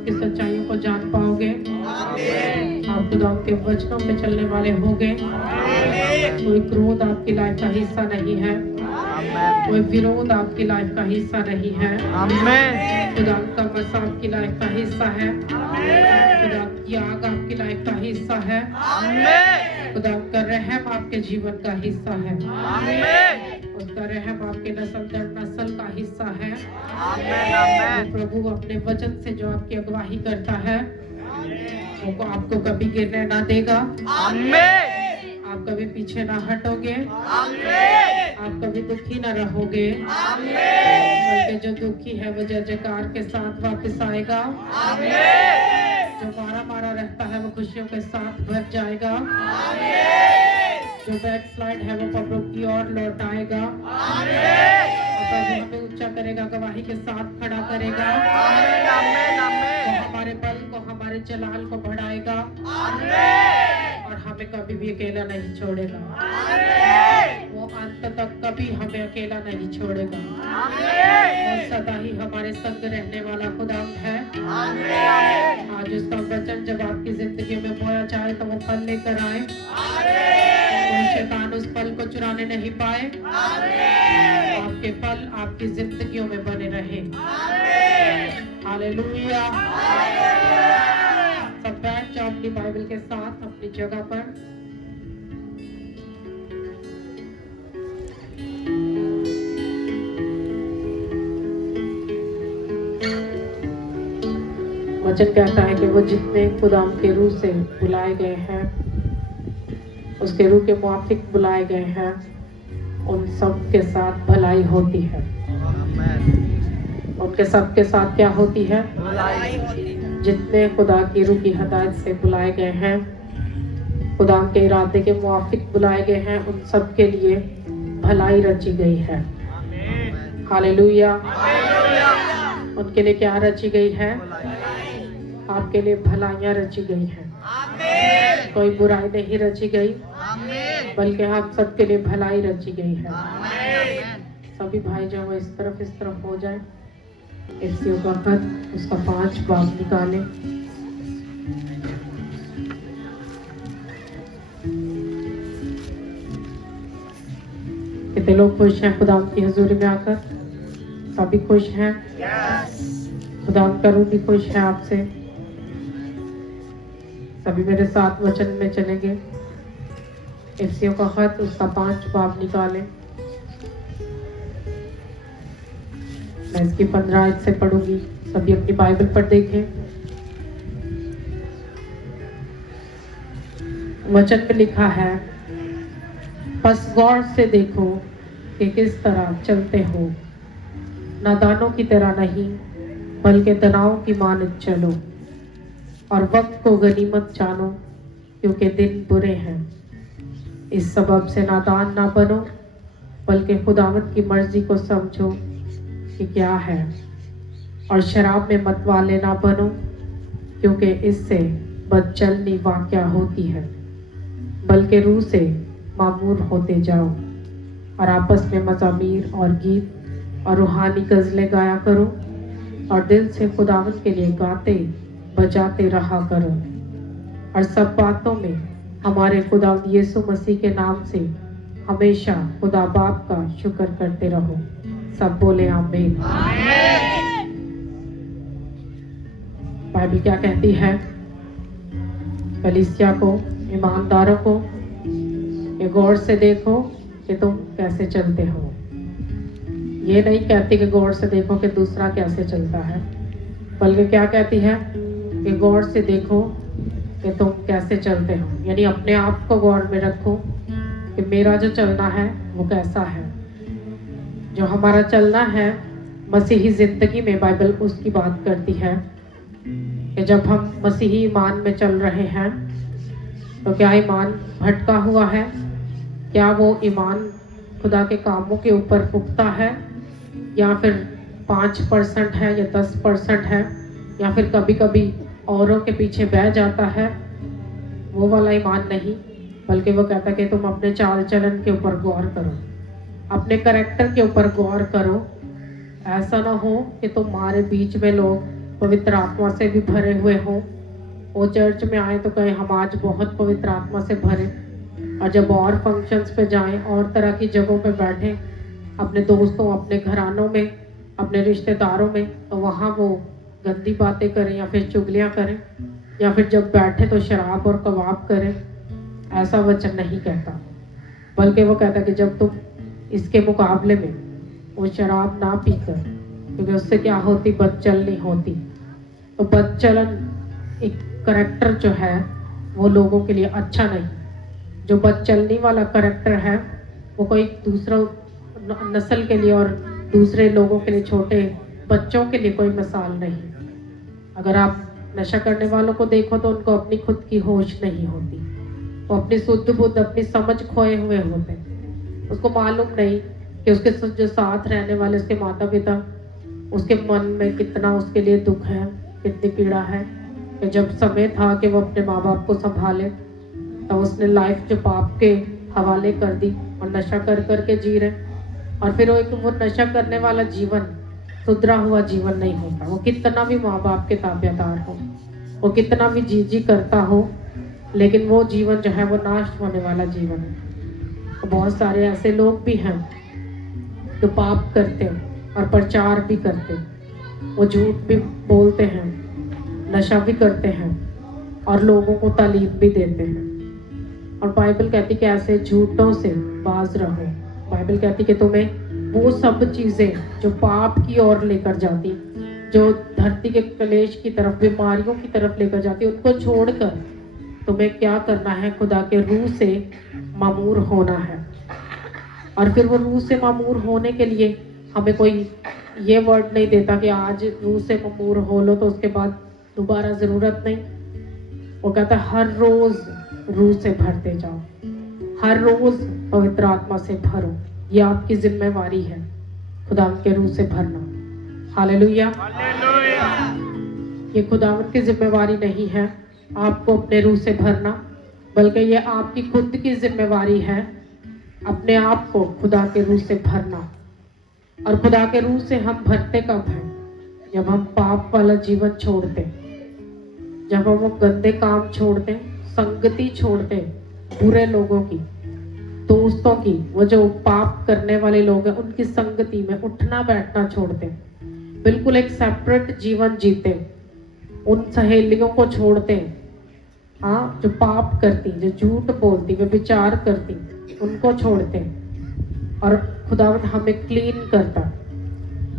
की सच्चाइयों को जान पाओगे। आप खुदा के वचनों पे चलने वाले होगे। कोई क्रोध आपकी लाइफ का हिस्सा नहीं है, कोई विरोध आपकी लाइफ का हिस्सा नहीं है। खुदा का मसा आपकी लाइफ का हिस्सा है। खुदा की आग आपकी लाइफ का हिस्सा है। खुदा का रहम आपके जीवन का हिस्सा है। उसका रहम आपके नस्ल दर नस्ल का हिस्सा है। प्रभु अपने वचन से जो आपकी अगुवाई करता है वो आपको कभी गिरने ना देगा। आप कभी पीछे ना हटोगे। आप कभी दुखी ना रहोगे। बल्कि जो दुखी है वो जय जयकार के साथ वापस आएगा। जो मारा मारा रहता है वो खुशियों के साथ भर जाएगा। जो बैकस्लाइड है वो कब्रों की ओर लौट आएगा। हमें ऊंचा करेगा, गवाही के साथ खड़ा करेगा। हमारे बल को, हमारे जलाल को बढ़ाएगा और हमें कभी भी अकेला नहीं छोड़ेगा। वो अंत तक कभी हमें अकेला नहीं छोड़ेगा। वो सदा ही हमारे संग रहने वाला खुदा है। आज उसका वचन जब आपकी जिंदगी में बोया जाए तो वो फल लेकर आए। कोई शैतान उस फल को चुराने नहीं पाए। आपके फल आपकी जिंदगियों में बने रहे। हालेलुया। सब बैठ जाओ अपनी बाइबल के साथ अपनी जगह पर। वचन कहता है कि वो जितने खुदा के रूह से बुलाए गए हैं, उसके रूह के मुआफिक बुलाए गए हैं, उन सब के साथ भलाई होती है। उनके सब के साथ क्या होती है? जितने खुदा की रूह की हदायत से बुलाए गए हैं, खुदा के इरादे के मुआफिक बुलाए गए हैं, उन सब के लिए भलाई रची गई है। हालेलुया। उनके लिए क्या रची गई है? आपके लिए भलाइयाँ रची गई हैं। कोई बुराई नहीं रची गई, बल्कि आप सबके लिए भलाई रची गई है। सभी भाई जो वो इस तरफ हो जाए। इफ्सियों का खत उसका 5 बाब निकाले। कितने लोग खुश हैं खुदा की हजूरी में आकर? सभी खुश हैं। खुदा का रूह भी खुश है आपसे। सभी मेरे साथ वचन में चलेंगे। इफ्सियों का खत उसका 5 बाब निकालें। मैं इसकी 15 आयत से पढ़ूंगी। सभी अपनी बाइबल पर देखें। वचन में लिखा है, बस गौर से देखो कि किस तरह चलते हो, नादानों की तरह नहीं बल्कि तनाव की मानद चलो, और वक्त को गनीमत जानो क्योंकि दिन बुरे हैं। इस सबब से नादान ना बनो बल्कि खुदावत की मर्जी को समझो कि क्या है, और शराब में मतवाले ना बनो क्योंकि इससे बदचलनी वाक़या होती है, बल्कि रूह से मामूर होते जाओ और आपस में मज़ामीर और गीत और रूहानी गज़लें गाया करो और दिल से खुदावत के लिए गाते बजाते रहा करो, और सब बातों में हमारे खुदा यीशु मसीह के नाम से हमेशा खुदा बाप का शुक्र करते रहो। सब बोले आमीन। बाइबल क्या कहती है? कलीसिया को, ईमानदारों को, ये गौर से देखो कि तुम कैसे चलते हो। ये नहीं कहती कि गौर से देखो कि दूसरा कैसे चलता है, बल्कि क्या कहती है कि गौर से देखो कि तुम कैसे चलते हो। यानी अपने आप को गौर में रखो कि मेरा जो चलना है वो कैसा है। जो हमारा चलना है मसीही ज़िंदगी में, बाइबल उसकी बात करती है कि जब हम मसीही ईमान में चल रहे हैं तो क्या ईमान भटका हुआ है? क्या वो ईमान खुदा के कामों के ऊपर पुख्ता है, या फिर 5% है या 10% है, या फिर कभी कभी औरों के पीछे बह जाता है? वो वाला ईमान नहीं, बल्कि वो कहता है कि तुम अपने चाल चलन के ऊपर गौर करो, अपने करैक्टर के ऊपर गौर करो। ऐसा ना हो कि तुम्हारे बीच में लोग पवित्र आत्मा से भी भरे हुए हों। वो चर्च में आए तो कहें हम आज बहुत पवित्र आत्मा से भरे, और जब और फंक्शंस पे जाएं और तरह की जगहों पे बैठें, अपने दोस्तों, अपने घरानों में, अपने रिश्तेदारों में, तो वहाँ वो गंदी बातें करें या फिर चुगलियाँ करें, या फिर जब बैठे तो शराब और कबाब करें। ऐसा वचन नहीं कहता, बल्कि वो कहता कि जब तुम इसके मुकाबले में वो शराब ना पीकर, क्योंकि उससे क्या होती, बदचलनी होती। तो बदचलन एक करैक्टर जो है वो लोगों के लिए अच्छा नहीं। जो बदचलनी वाला करैक्टर है वो कोई दूसरा नस्ल के लिए और दूसरे लोगों के लिए, छोटे बच्चों के लिए कोई मिसाल नहीं। अगर आप नशा करने वालों को देखो तो उनको अपनी खुद की होश नहीं होती, वो अपनी शुद्ध बुद्ध, अपनी समझ खोए हुए होते हैं। उसको मालूम नहीं कि उसके जो साथ रहने वाले, उसके माता पिता, उसके मन में कितना उसके लिए दुख है, कितनी पीड़ा है। कि जब समय था कि वो अपने माँ बाप को संभाले, तो उसने लाइफ जो पाप के हवाले कर दी और नशा कर करके जी रहे। और फिर वो नशा करने वाला जीवन सुधरा हुआ जीवन नहीं होता। वो कितना भी माँ बाप के ताबेदार हो, वो कितना भी जी करता हो, लेकिन वो जीवन जो है वो नाश होने वाला जीवन है। बहुत सारे ऐसे लोग भी हैं जो पाप करते हैं और प्रचार भी करते हैं, वो झूठ भी बोलते हैं, नशा भी करते हैं और लोगों को तालीम भी देते हैं। और बाइबल कहती कि ऐसे झूठों से बाज रहो। बाइबल कहती कि तुम्हें वो सब चीज़ें जो पाप की ओर लेकर जाती, जो धरती के कलेश की तरफ, बीमारियों की तरफ लेकर जाती, उनको छोड़कर तुम्हें क्या करना है, खुदा के रूह से मामूर होना है। और फिर वो रूह से मामूर होने के लिए हमें कोई ये वर्ड नहीं देता कि आज रूह से मामूर हो लो तो उसके बाद दोबारा ज़रूरत नहीं। वो कहता है हर रोज़ रूह से भरते जाओ, हर रोज़ पवित्र आत्मा से भरो। ये आपकी जिम्मेवारी है, खुदावंद के रूह से भरना। हालेलुया। ये खुदावंद की जिम्मेवारी नहीं है आपको अपने रूह से भरना, बल्कि ये आपकी खुद की जिम्मेवारी है अपने आप को खुदा के रूह से भरना। और खुदा के रूह से हम भरते कब हैं? जब हम पाप वाला जीवन छोड़ते, जब हम वो गंदे काम छोड़ते, संगति छोड़ते बुरे लोगों की, दोस्तों की, वो जो पाप करने वाले लोग हैं उनकी संगति में उठना बैठना छोड़ते, बिल्कुल एक सेपरेट जीवन जीते, उन सहेलियों को छोड़ते, हाँ, जो पाप करती, जो झूठ बोलती, वे विचार करती, उनको छोड़ते। और खुदावंद हमें क्लीन करता,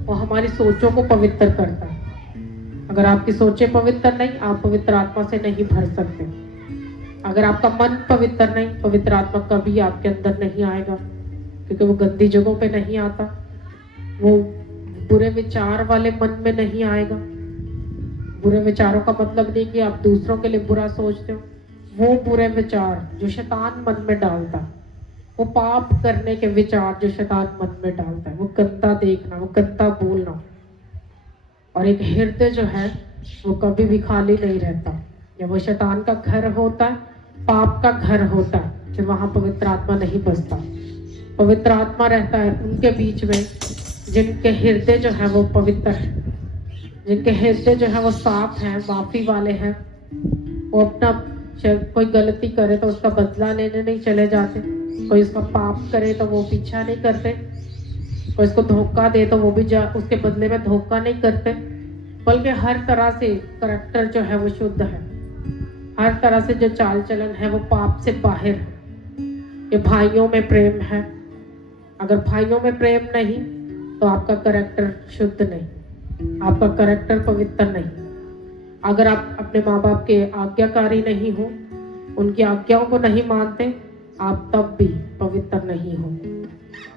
वो हमारी सोचों को पवित्र करता। अगर आपकी सोचें पवित्र नहीं, आप पवित्र आत्मा से नहीं भर सकते। अगर आपका मन पवित्र नहीं, पवित्र आत्मा कभी आपके अंदर नहीं आएगा, क्योंकि वो गंदी जगहों पे नहीं आता, वो बुरे विचार वाले मन में नहीं आएगा। बुरे विचारों का मतलब नहीं कि आप दूसरों के लिए बुरा सोचते हो, वो बुरे विचार जो शैतान मन में डालता, वो पाप करने के विचार जो शैतान मन में डालता है, वो गंदा देखना, वो गंदा बोलना। और एक हृदय जो है वो कभी भी खाली नहीं रहता। जब वो शैतान का घर होता है, पाप का घर होता है, फिर वहाँ पवित्र आत्मा नहीं बसता। पवित्र आत्मा रहता है उनके बीच में जिनके हृदय जो है वो पवित्र है, जिनके हृदय जो है वो साफ हैं, माफी वाले हैं। वो अपना कोई गलती करे तो उसका बदला लेने नहीं चले जाते, कोई उसका पाप करे तो वो पीछा नहीं करते, कोई उसको धोखा दे तो वो भी उसके बदले में धोखा नहीं करते, बल्कि हर तरह से करैक्टर जो है वो शुद्ध है, हर तरह से जो चाल चलन है वो पाप से बाहर है। ये भाइयों में प्रेम है। अगर भाइयों में प्रेम नहीं तो आपका करैक्टर शुद्ध नहीं, आपका करैक्टर पवित्र नहीं। अगर आप अपने माँ बाप के आज्ञाकारी नहीं हो, उनकी आज्ञाओं को नहीं मानते, आप तब भी पवित्र नहीं हो,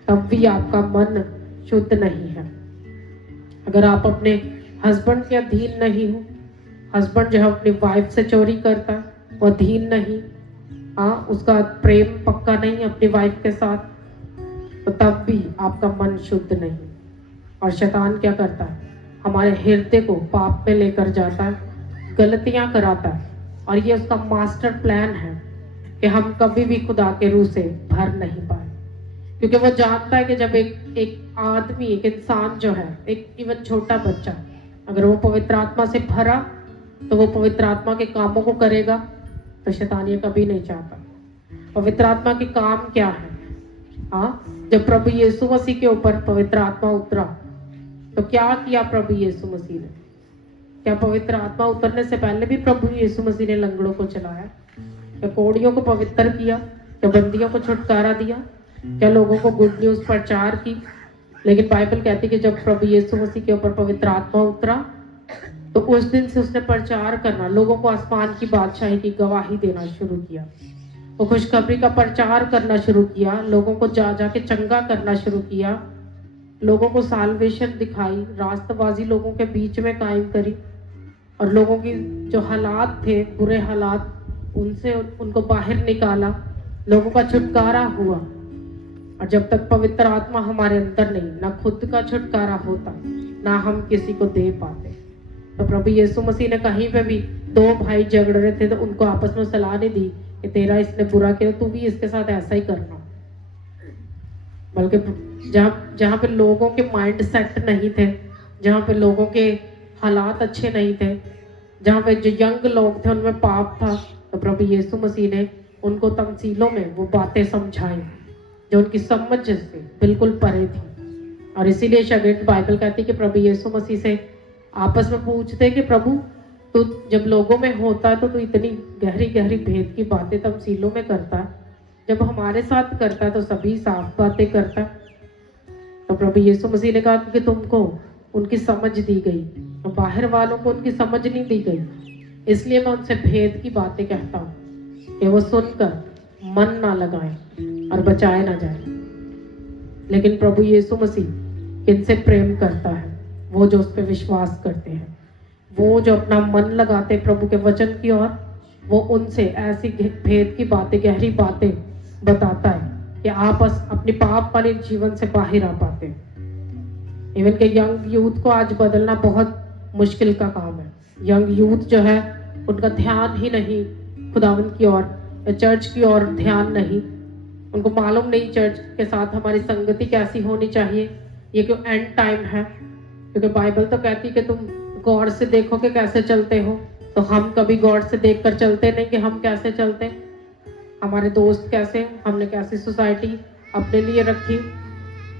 तब भी आपका मन शुद्ध नहीं है। अगर आप अपने हस्बैंड के अधीन नहीं हो, हस्बैंड जो है अपनी वाइफ से चोरी करता है, वो अधीन नहीं, हाँ, उसका प्रेम पक्का नहीं अपनी वाइफ के साथ, तो तब भी आपका मन शुद्ध नहीं। और शैतान क्या करता है? हमारे हृदय को पाप में लेकर जाता है, गलतियां कराता है, और ये उसका मास्टर प्लान है कि हम कभी भी खुदा के रूह से भर नहीं पाए। क्योंकि वो जानता है कि जब एक आदमी, एक इंसान जो है, एक इवन छोटा बच्चा अगर वो पवित्र आत्मा से भरा तो वो पवित्र आत्मा के कामों को करेगा, तो शैतान ये कभी नहीं चाहता। पवित्र आत्मा के काम क्या है? हाँ, जब प्रभु यीशु मसीह के ऊपर पवित्र आत्मा उतरा तो क्या किया प्रभु यीशु मसीह ने? क्या पवित्र आत्मा उतरने से पहले भी प्रभु यीशु मसीह ने लंगड़ों को चलाया? क्या कोड़ियों को पवित्र किया? क्या बंदियों को छुटकारा दिया? क्या लोगों को गुड न्यूज प्रचार की? लेकिन बाइबल कहती है कि जब प्रभु यीशु मसीह के ऊपर पवित्र आत्मा उतरा तो उस दिन से उसने प्रचार करना, लोगों को आसमान की बादशाही की गवाही देना शुरू किया। वो खुशखबरी का प्रचार करना शुरू किया, लोगों को जा के चंगा करना शुरू किया, लोगों को साल्वेशन दिखाई, रास्तबाजी लोगों के बीच में कायम करी और लोगों की जो हालात थे, बुरे हालात, उनसे उनको बाहर निकाला, लोगों का छुटकारा हुआ। और जब तक पवित्र आत्मा हमारे अंदर नहीं, ना खुद का छुटकारा होता, ना हम किसी को दे पाते। तो प्रभु यीशु मसीह ने कहीं पे भी दो भाई झगड़ रहे थे तो उनको आपस में सलाह नहीं दी कि तेरा इसने बुरा किया तू भी इसके साथ ऐसा ही करना, बल्कि जहाँ पे लोगों के माइंड सेट नहीं थे, जहाँ पे लोगों के हालात अच्छे नहीं थे, जहाँ पे जो यंग लोग थे उनमें पाप था, तो प्रभु यीशु मसीह ने उनको तमसीलों में वो बातें समझाई जो उनकी समझ से बिल्कुल परे थी। और इसीलिए शागिर्द बाइबल कहती है कि प्रभु यीशु मसीह से आपस में पूछते कि प्रभु तो जब लोगों में होता है तो तू इतनी गहरी गहरी भेद की बातें तमसीलों में करता है, जब हमारे साथ करता है तो सभी साफ बातें करता है। तो प्रभु यीशु मसीह ने कहा कि तुमको उनकी समझ दी गई, तो बाहर वालों को उनकी समझ नहीं दी गई, इसलिए मैं उनसे भेद की बातें कहता हूँ कि वो सुनकर मन ना लगाए और बचाए ना जाए। लेकिन प्रभु यीशु मसीह किनसे प्रेम करता है? वो जो उस पर विश्वास करते हैं, वो जो अपना मन लगाते प्रभु के वचन की ओर, वो उनसे ऐसी भेद की बातें, गहरी बातें बताता है कि आप अपनी पाप वाले जीवन से बाहर आ पाते हैं। इवन के यंग यूथ को आज बदलना बहुत मुश्किल का काम है। यंग यूथ जो है उनका ध्यान ही नहीं खुदावंद की ओर, चर्च की ओर ध्यान नहीं, उनको मालूम नहीं चर्च के साथ हमारी संगति कैसी होनी चाहिए। ये क्यों एंड टाइम है, क्योंकि बाइबल तो कहती है कि तुम गौर से देखो कि कैसे चलते हो, तो हम कभी गौर से देखकर चलते नहीं कि हम कैसे चलते, हमारे दोस्त कैसे, हमने कैसी सोसाइटी अपने लिए रखी,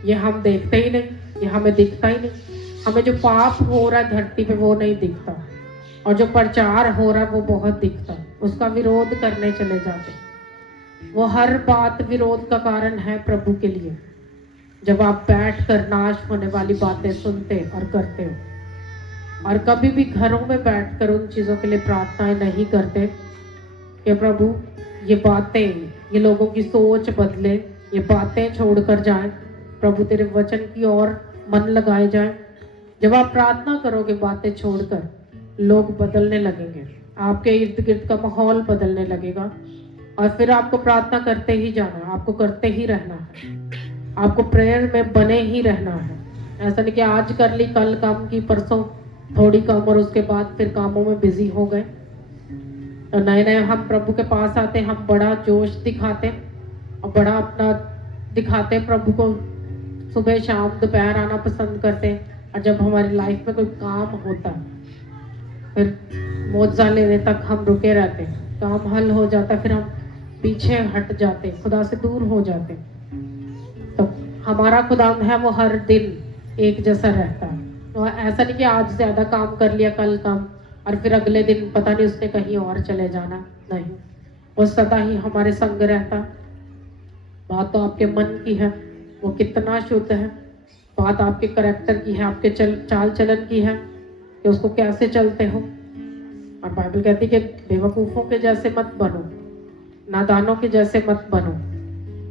ये हम देखते ही नहीं, ये हमें दिखता ही नहीं। हमें जो पाप हो रहा है धरती पे वो नहीं दिखता, और जो प्रचार हो रहा है वो बहुत दिखता, उसका विरोध करने चले जाते। वो हर बात विरोध का कारण है प्रभु के लिए। जब आप बैठ कर नाश होने वाली बातें सुनते और करते हो, और कभी भी घरों में बैठकर उन चीज़ों के लिए प्रार्थनाएं नहीं करते कि प्रभु ये बातें, ये लोगों की सोच बदले, ये बातें छोड़कर जाएं, प्रभु तेरे वचन की ओर मन लगाए जाएं। जब आप प्रार्थना करोगे बातें छोड़कर, लोग बदलने लगेंगे, आपके इर्द गिर्द का माहौल बदलने लगेगा, और फिर आपको प्रार्थना करते ही जाना है, आपको करते ही रहना है, आपको प्रेयर में बने ही रहना है। ऐसा नहीं कि आज कर ली, कल काम की, परसों थोड़ी कम, और उसके बाद फिर कामों में बिजी हो गए। तो नए नए हम प्रभु के पास आते, हम बड़ा जोश दिखाते और बड़ा अपना दिखाते प्रभु को, सुबह शाम दोपहर आना पसंद करते हैं, और जब हमारी लाइफ में कोई काम होता है फिर मौजा लेने तक हम रुके रहते हैं, काम हल हो जाता है फिर हम पीछे हट जाते, खुदा से दूर हो जाते। तो हमारा खुदा है वो हर दिन एक जैसा रहता है। तो ऐसा नहीं कि आज ज़्यादा काम कर लिया कल कम, और फिर अगले दिन पता नहीं उसने कहीं और चले जाना, नहीं, वो सदा ही हमारे संग रहता। बात तो आपके मन की है, वो कितना शुद्ध है, बात आपके करैक्टर की है, आपके चाल चलन की है कि उसको कैसे चलते हो। और बाइबल कहती है कि बेवकूफ़ों के जैसे मत बनो, नादानों के जैसे मत बनो,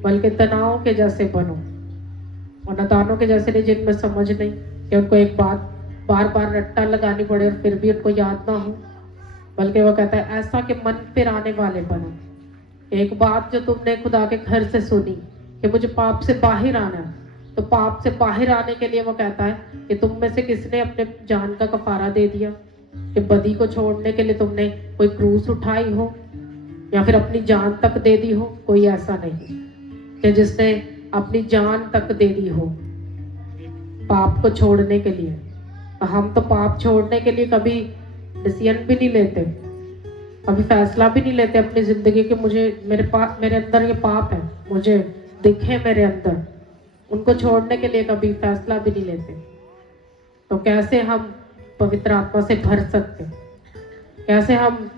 बल्कि तनावों के जैसे बनो। और नादानों के जैसे नहीं जिनमें समझ नहीं, कि उनको एक बात बार बार रट्टा लगानी पड़े और फिर भी उनको याद ना हो, बल्कि वो कहता है ऐसा कि मन फिर आने वाले बनो। एक बात जो तुमने खुदा के घर से सुनी कि मुझे पाप से बाहर आना है, तो पाप से बाहर आने के लिए वो कहता है कि तुम में से किसने अपने जान का कफारा दे दिया, कि बदी को छोड़ने के लिए तुमने कोई क्रूस उठाई हो या फिर अपनी जान तक दे दी हो। कोई ऐसा नहीं कि जिसने अपनी जान तक दे दी हो पाप को छोड़ने के लिए। हम तो पाप छोड़ने के लिए कभी डिसीजन भी नहीं लेते, कभी फैसला भी नहीं लेते अपनी जिंदगी के, मुझे मेरे अंदर ये पाप है, मुझे दिखे मेरे अंदर, उनको छोड़ने के लिए कभी फैसला भी नहीं लेते। तो कैसे हम पवित्र आत्मा से भर सकते, कैसे हम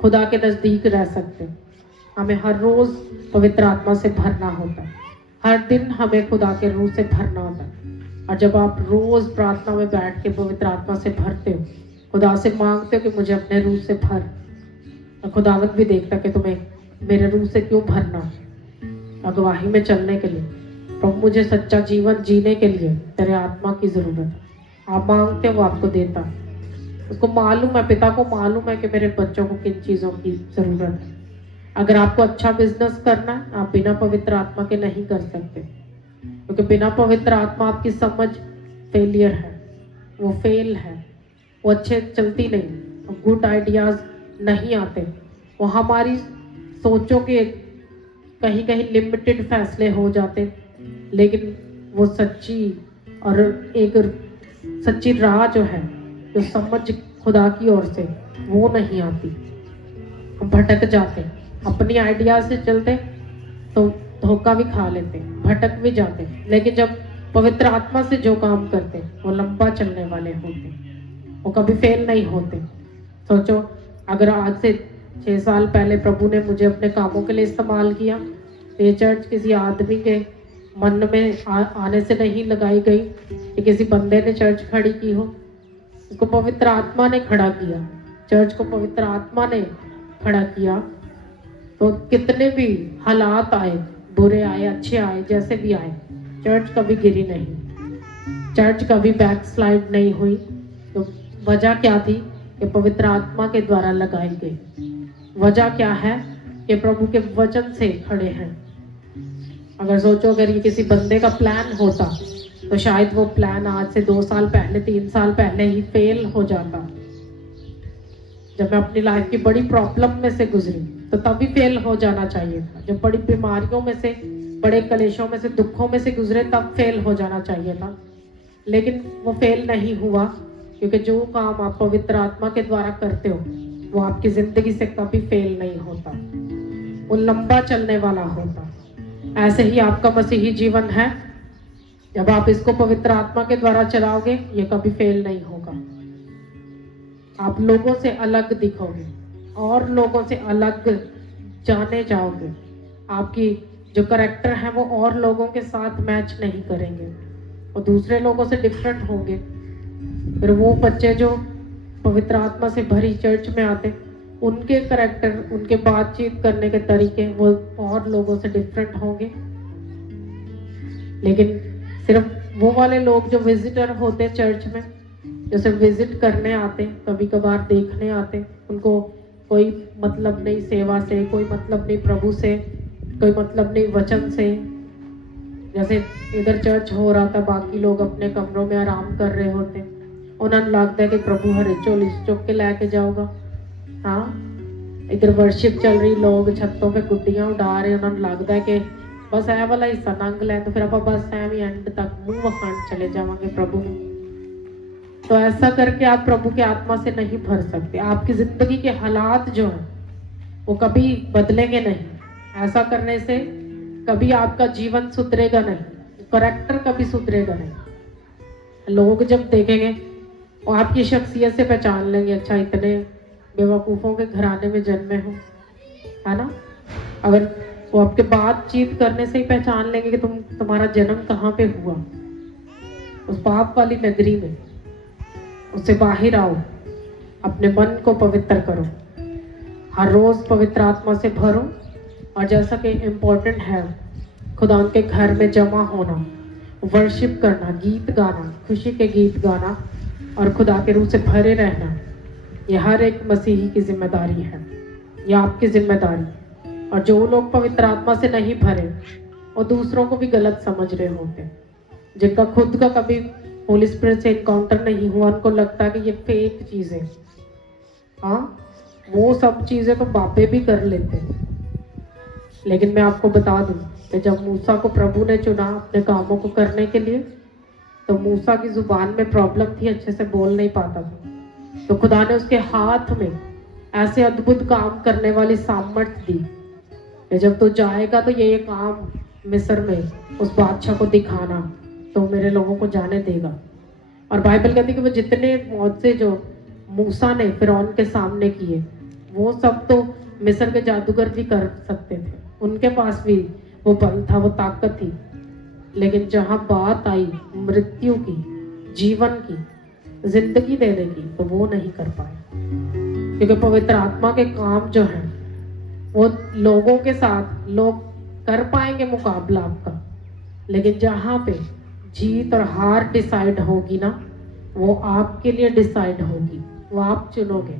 खुदा के नजदीक रह सकते? हमें हर रोज पवित्र आत्मा से भरना होता है, हर दिन हमें खुदा के रूह से भरना होता है। और जब आप रोज प्रार्थना में बैठ के पवित्र आत्मा से भरते हो, खुदा से मांगते हो कि मुझे अपने रूह से भर, तो खुदावंद भी देखता कि तुम्हें मेरे रूह से क्यों भरना, अगुवाही में चलने के लिए, प्रभु मुझे सच्चा जीवन जीने के लिए तेरे आत्मा की जरूरत है। आप मांगते हो वो आपको देता, उसको मालूम है, पिता को मालूम है कि मेरे बच्चों को किन चीज़ों की ज़रूरत है। अगर आपको अच्छा बिजनेस करना है, आप बिना पवित्र आत्मा के नहीं कर सकते, क्योंकि बिना पवित्र आत्मा आपकी समझ फेलियर है, वो फेल है, वो अच्छे चलती नहीं, गुड आइडियाज नहीं आते, वो हमारी सोचों के कहीं कहीं लिमिटेड फैसले हो जाते, लेकिन वो सच्ची और एक सच्ची राह जो है, जो समझ खुदा की ओर से, वो नहीं आती। हम भटक जाते, अपनी आइडिया से चलते तो धोखा भी खा लेते, भटक भी जाते, लेकिन जब पवित्र आत्मा से जो काम करते वो लंबा चलने वाले होते, वो कभी फेल नहीं होते। सोचो, अगर आज से 6 साल पहले प्रभु ने मुझे अपने कामों के लिए इस्तेमाल किया, ये चर्च किसी आदमी के मन में आने से नहीं लगाई गई, कि किसी बंदे ने चर्च खड़ी की हो, उसको पवित्र आत्मा ने खड़ा किया, चर्च को पवित्र आत्मा ने खड़ा किया। तो कितने भी हालात आए, बुरे आए, अच्छे आए, जैसे भी आए, चर्च कभी गिरी नहीं, चर्च कभी बैकस्लाइड नहीं हुई। तो वजह क्या थी? कि पवित्र आत्मा के द्वारा लगाई गई। वजह क्या है? कि प्रभु के वचन से खड़े हैं। अगर सोचो, अगर ये किसी बंदे का प्लान होता तो शायद वो प्लान आज से 2 साल पहले, 3 साल पहले ही फेल हो जाता। जब मैं अपनी लाइफ की बड़ी प्रॉब्लम में से गुजरी तो तभी फेल हो जाना चाहिए था। जब बड़ी बीमारियों में से, बड़े कलेशों में से, दुखों में से गुजरे, तब फेल हो जाना चाहिए था, लेकिन वो फेल नहीं हुआ, क्योंकि जो काम आप पवित्र आत्मा के द्वारा करते हो वो आपकी जिंदगी से कभी फेल नहीं होता, वो लंबा चलने वाला होता। ऐसे ही आपका मसीही जीवन है, जब आप इसको पवित्र आत्मा के द्वारा चलाओगे, ये कभी फेल नहीं होगा। आप लोगों से अलग दिखोगे और लोगों से अलग जाने जाओगे। आपकी जो करैक्टर है वो और लोगों के साथ मैच नहीं करेंगे, वो दूसरे लोगों से डिफरेंट होंगे। फिर वो बच्चे जो पवित्र आत्मा से भरी चर्च में आते, उनके करैक्टर, उनके बातचीत करने के तरीके वो और लोगों से डिफरेंट होंगे। लेकिन सिर्फ वो वाले लोग जो विजिटर होते चर्च में, जो सिर्फ विजिट करने आते, कभी कभार देखने आते, उनको कोई मतलब नहीं सेवा से, कोई मतलब नहीं प्रभु से, कोई मतलब नहीं वचन से। जैसे इधर चर्च हो रहा था, बाकी लोग अपने कमरों में आराम कर रहे होते, उन्हें लगता है कि प्रभु हरे चोली चुक के लेके जाओगा। हाँ, इधर वर्शिप चल रही, लोग छतों पे गुड्डियां उड़ा रहे, उन्हें लगता है कि बस ऐ वाला हिस्सा नंग लै तो फिर आप बस एवं एंड तक मुंह वखाण चले जावांगे प्रभु। तो ऐसा करके आप प्रभु के आत्मा से नहीं भर सकते। आपकी जिंदगी के हालात जो है वो कभी बदलेंगे नहीं। ऐसा करने से कभी आपका जीवन सुधरेगा नहीं, करैक्टर कभी सुधरेगा नहीं। लोग जब देखेंगे वो आपकी शख्सियत से पहचान लेंगे, अच्छा इतने बेवकूफ़ों के घराने में जन्मे हो, है ना। अगर वो आपके बातचीत करने से ही पहचान लेंगे कि तुम्हारा जन्म कहाँ पे हुआ, उस पाप वाली नगरी में। उससे बाहर आओ, अपने मन को पवित्र करो, हर रोज पवित्र आत्मा से भरो। और जैसा कि इम्पोर्टेंट है खुदा के घर में जमा होना, वर्शिप करना, गीत गाना, खुशी के गीत गाना और खुदा के रूह से भरे रहना, ये हर एक मसीही की जिम्मेदारी है, ये आपकी जिम्मेदारी। और जो लोग पवित्र आत्मा से नहीं भरे वो दूसरों को भी गलत समझ रहे होते हैं, जिनका खुद का कभी होली स्पिरिट से इनकाउंटर नहीं हुआ, उनको लगता है कि ये फेक चीज़ें, हाँ वो सब चीज़ें तो बापे भी कर लेते हैं। लेकिन मैं आपको बता दूं कि जब मूसा को प्रभु ने चुना अपने कामों को करने के लिए, तो मूसा की जुबान में प्रॉब्लम थी, अच्छे से बोल नहीं पाता था। तो खुदा ने उसके हाथ में ऐसे अद्भुत काम करने वाली सामर्थ्य दी कि जब तू जाएगा तो ये काम मिस्र में उस बादशाह को दिखाना, तो मेरे लोगों को जाने देगा। और बाइबल कहती है कि वो जितने मौजे जो मूसा ने फिरौन के सामने किए, वो सब तो मिस्र के जादूगर भी कर सकते थे, उनके पास भी वो बल था, वो ताकत थी। लेकिन जहां बात आई मृत्यु की, जीवन की, जिंदगी देने की, तो वो नहीं कर पाए। क्योंकि पवित्र आत्मा के काम जो है वो लोगों के साथ लोग कर पाएंगे मुकाबला आपका, लेकिन जहां पे जीत और हार डिसाइड होगी ना, वो आपके लिए डिसाइड होगी। वो आप चुनोगे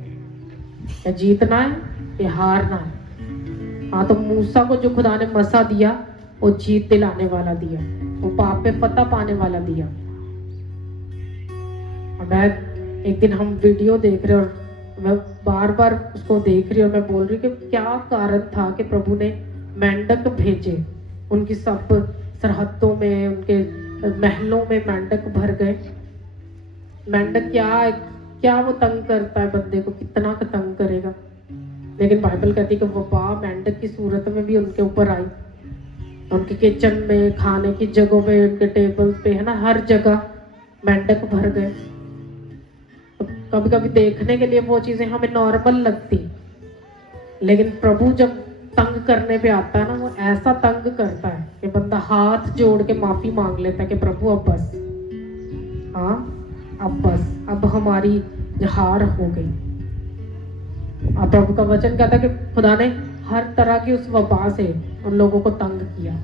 या जीतना है या हारना है। हाँ, तो मूसा को जो खुदा ने मसा दिया वो जीत दिलाने वाला दिया, वो पाप पे फतह पाने वाला दिया। और मैं एक दिन हम वीडियो देख रहे और मैं बार बार उसको देख रही और मैं बोल रही कि क्या कारण था कि प्रभु ने मेंढक भेजे, उनकी सब सरहदों में, उनके महलों में मेंढक भर गए। मेंढक क्या वो तंग करता है बंदे को, कितना का तंग करेगा। लेकिन बाइबल कहती है कि वबा मेंढक की सूरत में भी उनके ऊपर आई। उनके किचन में, खाने की जगहों पे, उनके टेबल पे, है ना, हर जगह मेंढक भर गए। तो कभी कभी देखने के लिए वो चीजें हमें नॉर्मल लगती, लेकिन प्रभु जब तंग करने पे आता है ना, वो ऐसा तंग करता है कि बंदा हाथ जोड़ के माफी मांग लेता है कि प्रभु अब बस, हाँ अब बस, अब हमारी हार हो गई। अब प्रभु का वचन कहता है कि खुदा ने हर तरह की उस वबा से उन लोगों को तंग किया।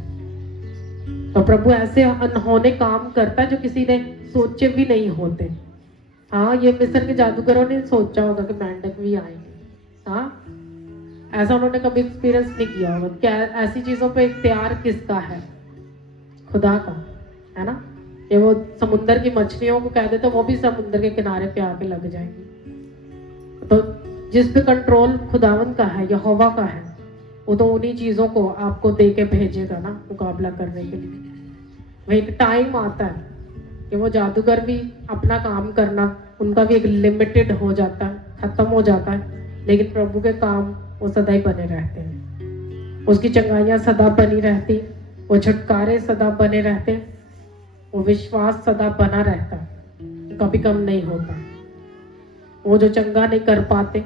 तो प्रभु ऐसे अनहोने काम करता है जो किसी ने सोचे भी नहीं होते। हाँ, ये मिस्र के जादूगरों ने सोचा होगा कि मेंढक भी आएंगे, हाँ, ऐसा उन्होंने कभी एक्सपीरियंस नहीं किया होगा। क्या ऐसी चीजों पे इख्तियार किसका है? खुदा का, है ना। ये वो समुद्र की मछलियों को कह देते, वो भी समुद्र के किनारे पे आके लग जाएंगी। तो जिस पे कंट्रोल खुदावन का है, यहोवा का है, वो तो उन्हीं चीजों को आपको दे के भेजेगा ना मुकाबला करने के लिए। वही एक टाइम आता है कि वो जादूगर भी अपना काम करना, उनका भी एक लिमिटेड हो जाता है, खत्म हो जाता है। लेकिन प्रभु के काम वो सदा ही बने रहते हैं, उसकी चंगाइयाँ सदा बनी रहती, वो छुटकारे सदा बने रहते, वो विश्वास सदा बना रहता, कभी कम नहीं होता। वो जो चंगा नहीं कर पाते,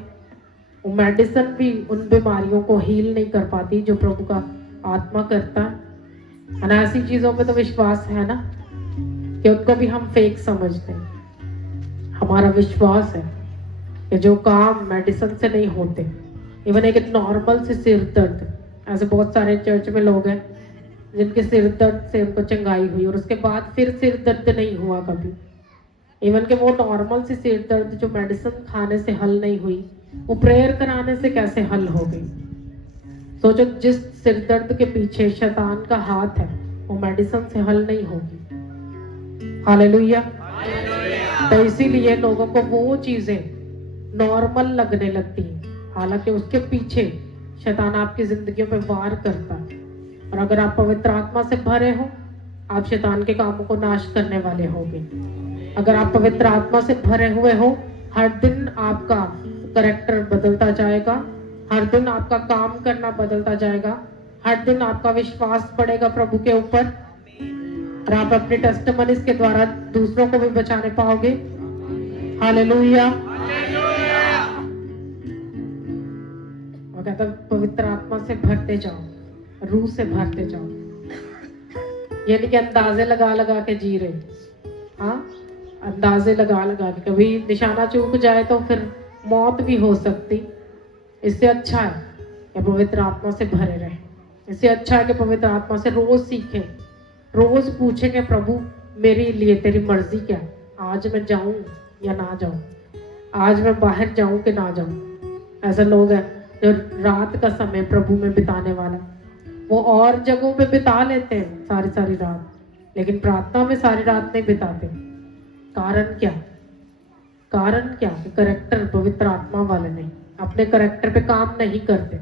वो मेडिसिन भी उन बीमारियों को हील नहीं कर पाती जो प्रभु का आत्मा करता है ना। ऐसी चीजों पे तो विश्वास है ना कि उनको भी हम फेक समझते हैं। हमारा विश्वास है कि जो काम मेडिसिन से नहीं होते, इवन एक नॉर्मल से सिर दर्द, ऐसे बहुत सारे चर्च में लोग हैं जिनके सिर दर्द से उनको चंगाई हुई और उसके बाद फिर सिर दर्द नहीं हुआ कभी। इवन के वो नॉर्मल सी सिर दर्द जो मेडिसिन खाने से हल नहीं हुई, वो प्रेयर कराने से कैसे हल हो गई। सोचो, जिस सिर दर्द के पीछे शैतान का हाथ है, वो मेडिसिन से हल नहीं होगी। हालेलुया। तो इसीलिए लोगों को वो चीजें नॉर्मल लगने लगती हैं, हालांकि उसके पीछे शैतान आपकी जिंदगियों पे वार करता है। और अगर आप पवित्र आत्मा से भरे हो, आप शैतान के कामों को नाश करने वाले होगे। अगर आप पवित्र आत्मा से भरे हुए हो, हर दिन आपका कैरेक्टर बदलता जाएगा, हर दिन आपका काम करना बदलता जाएगा, हर दिन आपका विश्वास बढ़ेगा प्रभु के ऊपर, और आप अपने टेस्टिमनीज के द्वारा दूसरों को भी बचाने पाओगे। हालेलुया। और कहता पवित्र आत्मा से भरते जाओ, रूह से भरते जाओ। ये नहीं कि अंदाजे लगा लगा के जी रहे, हाँ, अंदाजे लगा लगा के कभी निशाना चूक जाए तो फिर मौत भी हो सकती। इससे अच्छा है कि पवित्र आत्मा से भरे रहें। इससे अच्छा है कि पवित्र आत्मा से रोज सीखें, रोज पूछें कि प्रभु मेरे लिए तेरी मर्जी क्या, आज मैं जाऊं या ना जाऊं, आज मैं बाहर जाऊं कि ना जाऊं। ऐसे लोग हैं जो रात का समय प्रभु में बिताने वाला, वो और जगहों पे बिता लेते हैं सारी सारी रात, लेकिन प्रार्थना में सारी रात नहीं बिताते। कारण क्या? कारण क्या? करैक्टर पवित्र आत्मा वाले नहीं, अपने करैक्टर पे काम नहीं करते।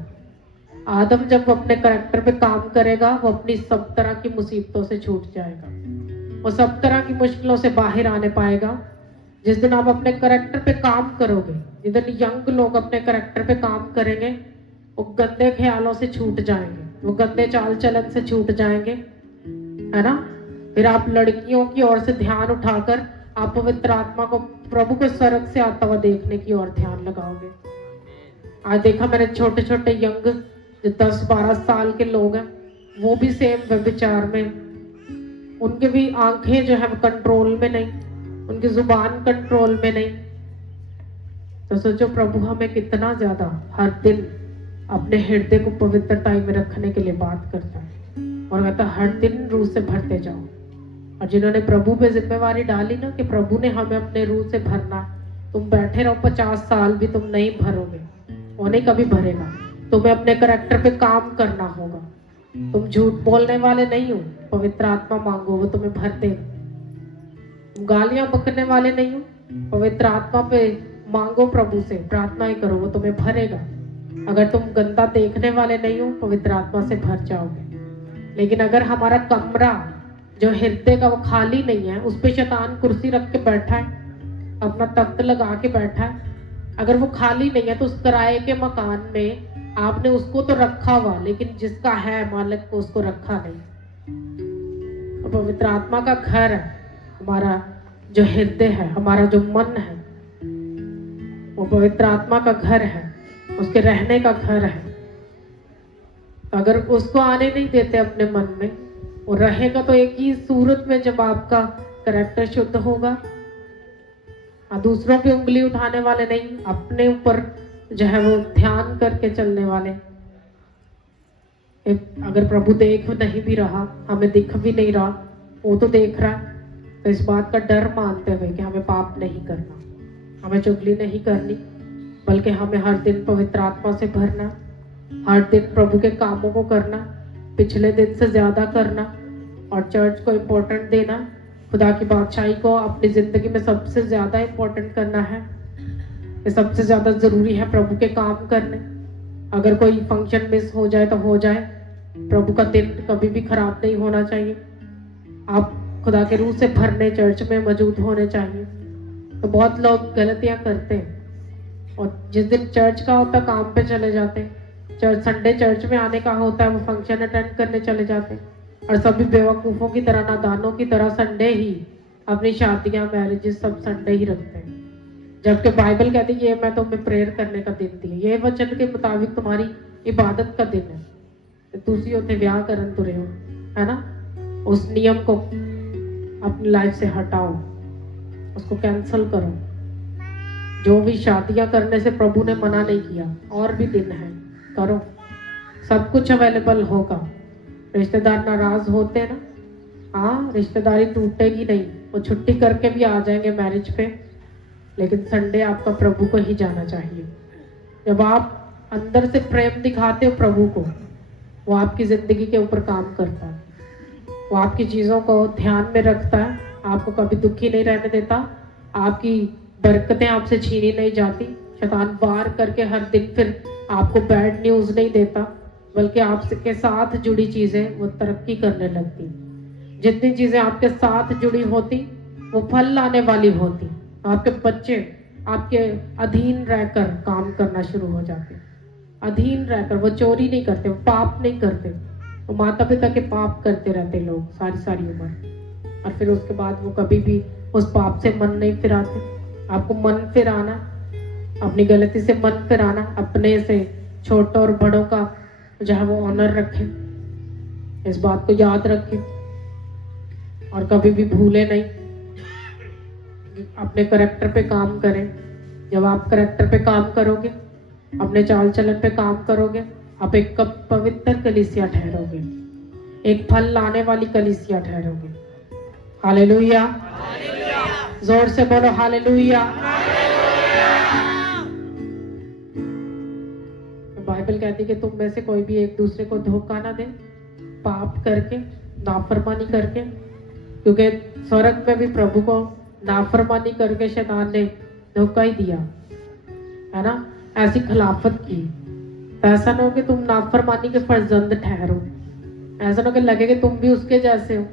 आदम जब अपने करैक्टर पे काम करेगा, वो अपनी सब तरह की मुसीबतों से छूट जाएगा। वो सब तरह की मुश्किलों से बाहर आने पाएगा। जिस दिन आप अपने करैक्टर पे काम करोगे, जिस दिन यंग लोग अपने करैक्टर पे काम करेंगे, वो गंदे ख्यालों से छूट जाएंगे, वो गंदे चाल चलन से छूट जाएंगे, है ना। फिर आप लड़कियों की ओर से ध्यान उठाकर आप पवित्र आत्मा को प्रभु के स्वर्ग से आता हुआ देखने की ओर ध्यान लगाओगे। आज देखा मैंने छोटे छोटे यंग जो 10-12 साल के लोग हैं, वो भी सेम व्यभिचार में, उनके भी आंखें जो है वो कंट्रोल में नहीं, उनकी जुबान कंट्रोल में नहीं। तो सोचो प्रभु हमें कितना ज्यादा हर दिन अपने हृदय को पवित्रता में रखने के लिए बात करता है और कहता है हर दिन रूह से भरते जाओ। और जिन्होंने प्रभु पे जिम्मेवारी डाली ना कि प्रभु ने हमें अपने रूह से भरना, तुम बैठे रहो 50 साल भी तुम नहीं भरोगे, वो नहीं कभी भरेगा। तुम्हें अपने करैक्टर पे काम करना होगा। तुम झूठ बोलने वाले नहीं हो, पवित्र आत्मा मांगो वो तुम्हें भर देगा। तुम गालियां बकने वाले नहीं हो, पवित्र आत्मा पे मांगो, प्रभु से प्रार्थना ही करो, वो तुम्हें भरेगा। अगर तुम गंदा देखने वाले नहीं हो, पवित्र आत्मा से भर जाओगे। लेकिन अगर हमारा कमरा जो हृदय का वो खाली नहीं है, उस पे शैतान कुर्सी रख के बैठा है, अपना तख्त लगा के बैठा है, अगर वो खाली नहीं है तो उस किराए के मकान में आपने उसको तो रखा हुआ, लेकिन जिसका है मालिक को उसको रखा नहीं। तो पवित्र आत्मा का घर है हमारा जो हृदय है, हमारा जो मन है, वो पवित्र आत्मा का घर है, उसके रहने का घर है। अगर उसको आने नहीं देते अपने मन में, वो रहेगा तो एक ही सूरत में, जब आपका करैक्टर शुद्ध होगा। दूसरों पे उंगली उठाने वाले नहीं, अपने ऊपर जो है वो ध्यान करके चलने वाले। अगर प्रभु देख नहीं भी रहा, हमें दिख भी नहीं रहा, वो तो देख रहा है, तो इस बात का डर मानते हुए कि हमें पाप नहीं करना, हमें चुगली नहीं करनी, बल्कि हमें हर दिन पवित्र आत्मा से भरना, हर दिन प्रभु के कामों को करना, पिछले दिन से ज्यादा करना और चर्च को इम्पोर्टेंट देना, खुदा की बादशाही को अपनी जिंदगी में सबसे ज्यादा इम्पोर्टेंट करना है। ये सबसे ज्यादा जरूरी है प्रभु के काम करने। अगर कोई फंक्शन मिस हो जाए तो हो जाए, प्रभु का दिन कभी भी खराब नहीं होना चाहिए। आप खुदा के रूह से भरने चर्च में मौजूद होने चाहिए। तो बहुत लोग गलतियां करते हैं और जिस दिन चर्च का होता है काम पे चले जाते हैं। चर्च संडे चर्च में आने का होता है, वो फंक्शन अटेंड करने चले जाते हैं और सभी बेवकूफ़ों की तरह, नादानों की तरह संडे ही अपनी शादियां, मैरिजेस सब संडे ही रखते हैं। जबकि बाइबल कहती है ये मैं तुम्हें प्रेयर करने का दिन दी, ये वचन के मुताबिक तुम्हारी इबादत का दिन है। तुसी उसे ब्याह करन तुरे हो, है ना। उस नियम को अपनी लाइफ से हटाओ, उसको कैंसल करो। जो भी शादियां करने से प्रभु ने मना नहीं किया, और भी दिन है, करो, सब कुछ अवेलेबल होगा। रिश्तेदार नाराज होते हैं ना, हाँ रिश्तेदारी टूटेगी नहीं, वो छुट्टी करके भी आ जाएंगे मैरिज पे, लेकिन संडे आपका प्रभु को ही जाना चाहिए। जब आप अंदर से प्रेम दिखाते हो प्रभु को, वो आपकी जिंदगी के ऊपर काम करता है, वो आपकी चीज़ों को ध्यान में रखता है, आपको कभी दुखी नहीं रहने देता, आपकी बरकतें आपसे छीनी नहीं जाती। शैतान वार करके हर दिन फिर आपको बैड न्यूज़ नहीं देता, बल्कि आपके साथ जुड़ी चीज़ें वो तरक्की करने लगती। जितनी चीज़ें आपके साथ जुड़ी होती वो फल लाने वाली होती। आपके बच्चे आपके अधीन रहकर काम करना शुरू हो जाते, अधीन रहकर। वो चोरी नहीं करते, वो पाप नहीं करते, वो माता पिता के पाप करते रहते लोग सारी सारी उम्र, और फिर उसके बाद वो कभी भी उस पाप से मन नहीं फिराते। आपको मन फिराना, अपनी गलती से मन फिराना, अपने से छोटों और बड़ों का जो है वो ऑनर रखें, इस बात को याद रखें और कभी भी भूले नहीं। अपने करैक्टर पे काम करें। जब आप करैक्टर पे काम करोगे, अपने चाल चलन पे काम करोगे, आप एक पवित्र कलीसिया ठहरोगे, एक फल लाने वाली कलीसिया ठहरोगे। हालेलुया, जोर से बोलो हालेलुया। बाइबल कहती है कि तुम में से कोई भी एक दूसरे को धोखा ना दे, पाप करके, नाफरमानी करके, क्योंकि स्वर्ग में भी प्रभु को नाफरमानी करके शैतान ने धोखा ही दिया, है ना, ऐसी खिलाफत की। तो ऐसा ना हो कि तुम नाफरमानी के फर्जंद ठहरो, ऐसा ना हो कि लगे कि तुम भी उसके जैसे हो।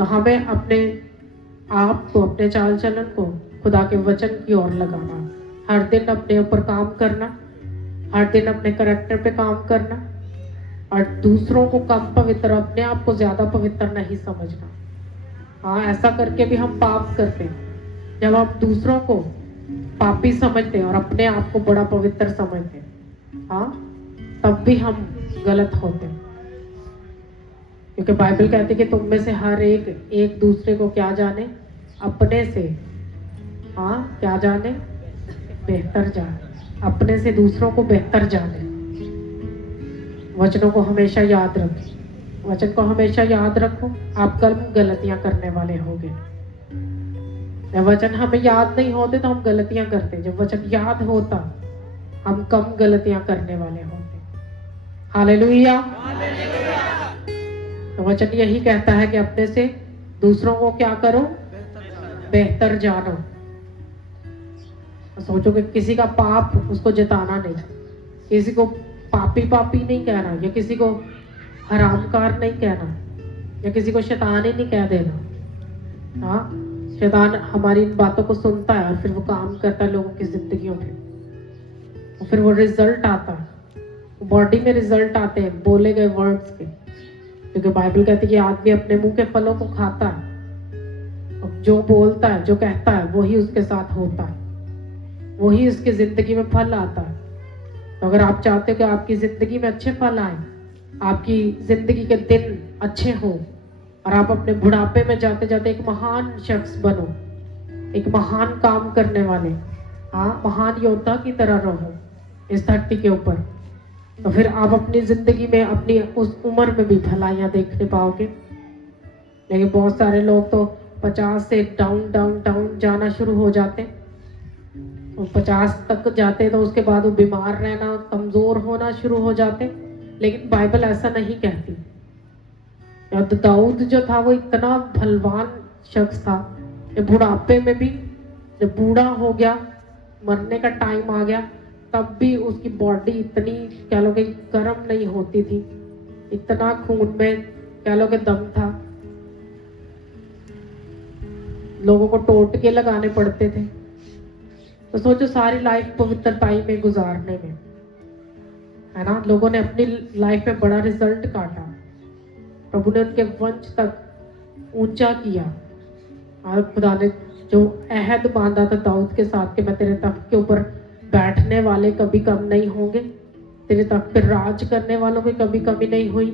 तो हमें अपने आप को, अपने चाल चलन को खुदा के वचन की ओर लगाना, हर दिन अपने ऊपर काम करना, हर दिन अपने करैक्टर पे काम करना, और दूसरों को कम पवित्र, अपने आप को ज्यादा पवित्र नहीं समझना। हाँ, ऐसा करके भी हम पाप करते हैं। जब आप दूसरों को पापी समझते हैं और अपने आप को बड़ा पवित्र समझते हैं, हाँ, तब भी हम गलत होते हैं। क्योंकि बाइबल कहती है कि तुम में से हर एक दूसरे को क्या जाने, अपने से, हाँ, क्या जाने, बेहतर जाने, अपने से दूसरों को बेहतर जाने। वचनों को हमेशा याद रखें, वचन को हमेशा याद रखो, आप कल गलतियां करने वाले होंगे। जब वचन हमें याद नहीं होते तो हम गलतियां करते, जब वचन याद होता हम कम गलतियां करने वाले होते। हालेलुया। तो वचन यही कहता है कि अपने से दूसरों को क्या करो, बेहतर जानो। सोचो कि किसी का पाप उसको जताना नहीं, किसी को पापी नहीं कहना, या किसी को हरामकार नहीं कहना, या किसी को शैतान ही नहीं कह देना। हाँ, शैतान हमारी इन बातों को सुनता है और फिर वो काम करता है लोगों की जिंदगियों में, और फिर वो रिजल्ट आता है, बॉडी में रिजल्ट आते हैं बोले गए वर्ड्स के। क्योंकि बाइबल कहती है कि आदमी अपने मुंह के फलों को खाता है, और जो बोलता है, जो कहता है, वही उसके साथ होता है, वही उसकी जिंदगी में फल आता है। तो अगर आप चाहते हो कि आपकी जिंदगी में अच्छे फल आए, आपकी जिंदगी के दिन अच्छे हो, और आप अपने बुढ़ापे में जाते जाते एक महान शख्स बनो, एक महान काम करने वाले, हाँ, महान योद्धा की तरह रहो इस धरती के ऊपर, तो फिर आप अपनी जिंदगी में, अपनी उस उम्र में भी भलाइयां देखने पाओगे। लेकिन बहुत सारे लोग तो 50 से डाउन डाउन डाउन जाना शुरू हो जाते, 50 तक जाते तो उसके बाद वो बीमार रहना, कमजोर होना शुरू हो जाते। लेकिन बाइबल ऐसा नहीं कहती। दाऊद जो था वो इतना बलवान शख्स था, ये बुढ़ापे में भी, जब बूढ़ा हो गया, मरने का टाइम आ गया, तब भी उसकी बॉडी इतनी, कह लो कि गर्म नहीं होती थी, इतना खून में, कह लो कि दम था, लोगों को टोटके लगाने पड़ते थे। तो सोचो सारी लाइफ पवित्रताई में गुजारने में, है ना, लोगों ने अपनी लाइफ में बड़ा रिजल्ट काटा, प्रभु ने उनके वंश तक ऊंचा किया, और खुदा ने जो अहद बांधा था दाऊद के साथ कि मैं तेरे तख्त के ऊपर बैठने वाले कभी कम नहीं होंगे, तेरे तख्त पर राज करने वालों की कभी कमी नहीं हुई,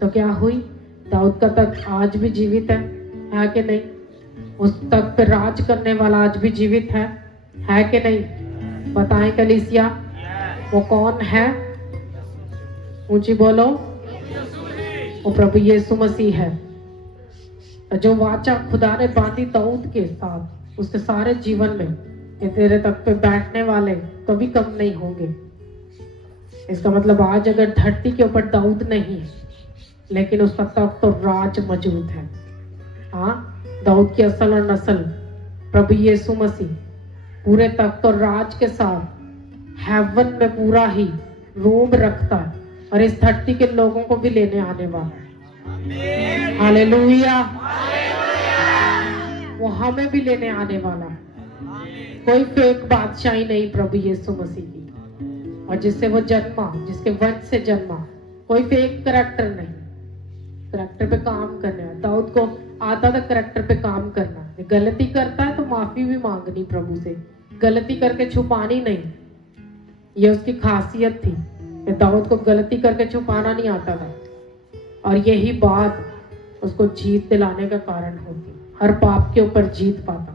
तो क्या हुई, दाऊद का तख्त आज भी जीवित है कि नहीं? उस तख्त पर राज करने वाला आज भी जीवित है कि नहीं? बताएं कलीसिया, वो कौन है? ऊंची बोलो, वो प्रभु यीशु मसीह है। जो वाचा खुदा ने बांधी दाऊद के साथ, उसके सारे जीवन में, कि तेरे तख्त पे बैठने वाले कभी कम नहीं होंगे। इसका मतलब आज अगर धरती के ऊपर दाऊद नहीं है, लेकिन उसका तख्त तो राज मौजूद है। हाँ, दाऊद की असल और नस्ल प्रभु यीशु मसीह पूरे तख्त और राज के साथ हेवन में पूरा ही रूम रखता है, और इस धरती के लोगों को भी लेने आने वाला है। हालेलुया। वो हमें भी लेने आने वाला है। कोई फेक बादशाही नहीं प्रभु यीशु मसीह की, और जिससे वो जन्मा, जिसके वंश से जन्मा, कोई फेक करैक्टर नहीं, करैक्टर पे काम करने। दाऊद को आता था करैक्टर पे काम करना, गलती करता है तो माफी भी मांगनी प्रभु से, गलती करके छुपानी नहीं। ये उसकी खासियत थी कि दाऊद को गलती करके छुपाना नहीं आता था, और यही बात उसको जीत दिलाने का कारण होती, हर पाप के ऊपर जीत पाता।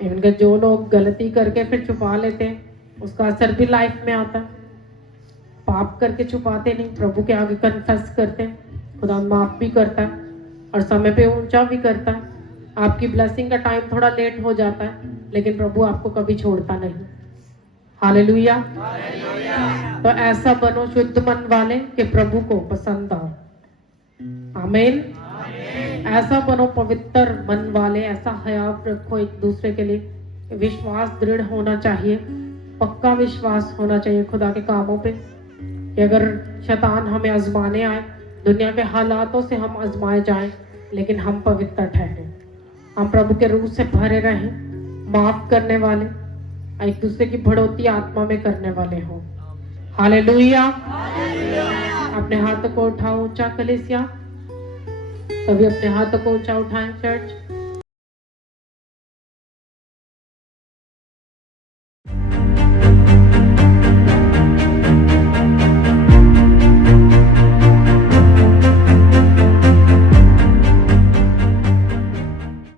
इनके जो लोग गलती करके फिर छुपा लेते हैं, उसका असर भी लाइफ में आता है। पाप करके छुपाते नहीं, प्रभु के आगे कन्फेस करते हैं, खुदा माफ भी करता है और समय पे ऊंचा भी करता है। आपकी ब्लेसिंग का टाइम थोड़ा लेट हो जाता है, लेकिन प्रभु आपको कभी छोड़ता नहीं। हालेलुया। तो ऐसा बनो शुद्ध मन वाले कि प्रभु को पसंद आओ। आमीन। ऐसा बनो पवित्र मन वाले, ऐसा हया रखो एक दूसरे के लिए। विश्वास दृढ़ होना चाहिए, पक्का विश्वास होना चाहिए खुदा के कामों पे, कि अगर शैतान हमें आजमाने आए, दुनिया के हालातों से हम आजमाए जाएं, लेकिन हम पवित्र ठहरे। हम प्रभु के रूह से भरे रहें, माफ करने वाले, एक दूसरे की बढ़ोतरी आत्मा में करने वाले हों। हालेलुया। अपने हाथों को उठाओ ऊंचा कलीसिया, सभी अपने हाथों को ऊंचा उठाएं चर्च।